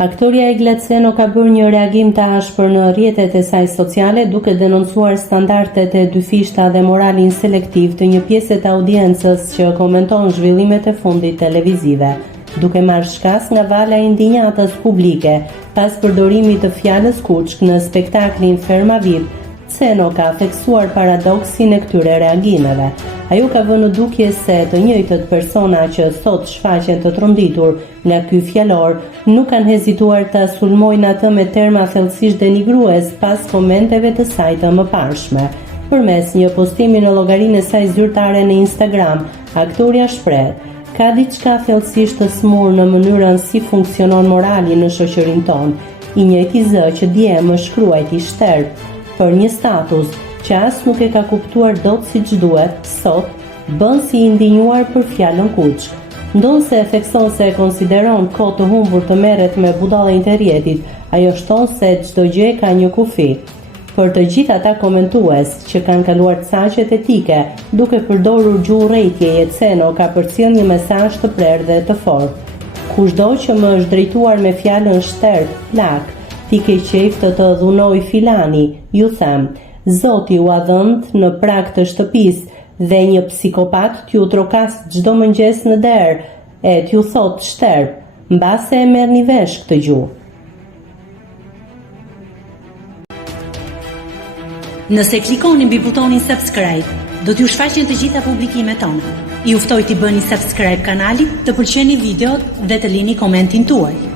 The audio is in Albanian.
Aktoria Egla Ceno ka bërë një reagim të ashpër në rrjetet e saj sociale duke denoncuar standardet e dyfishta dhe moralin selektiv të një pjese të audiencës që komenton zhvillimet e fundit televizive, duke marrë shkas nga vala e indinjatës publike pas përdorimit të fjalës kuçk në spektaklin Ferma VIP. Ceno ka theksuar paradoksin e këtyre reagimeve. Ajo ka vënë në dukje se të njëjtët persona që sot shfaqen të tronditur nga ky fjalor nuk kanë hezituar ta sulmojnë atë me terma thellësisht denigrues pas komenteve të saj të mëparshme. Përmes një postimi në llogarinë e saj zyrtare në Instagram, aktoria shpreh: "Ka diçka thellësisht të smur në mënyrën si funksionon morali në shoqërinë tonë. I njëjti zë që dje më shkruajti shterp për një status që as nuk e ka kuptuar dot siç duhet, sot bën si i ndinjuar për fjalën kuçk. Ndonse e thekson se e konsideron kohë të humbur të merret me budallën e rrjetit, ajo shton se çdo gjë ka një kufi." Për të gjithë ata komentues që kanë kaluar saqet etike duke përdorur gjuhë rrejtjeje, Ceno ka përcjell një mesazh të prerë dhe të fortë. "Kushdo që më është drejtuar me fjalën shterp, plak, ti ke qejf të dhunoj filani, ju them, Zoti u a dhënë në prag të shtëpisë dhe një psikopat t'ju trokas çdo mëngjes në derë, e t'ju thot shterp, mbase e merrni vesh këtë gjuhë." Nëse klikoni mbi butonin subscribe, do t'ju shfaqen të gjitha publikimet tona. Ju ftoj t'i bëni subscribe kanalit, të pëlqeni videot dhe të lini komentin tuaj.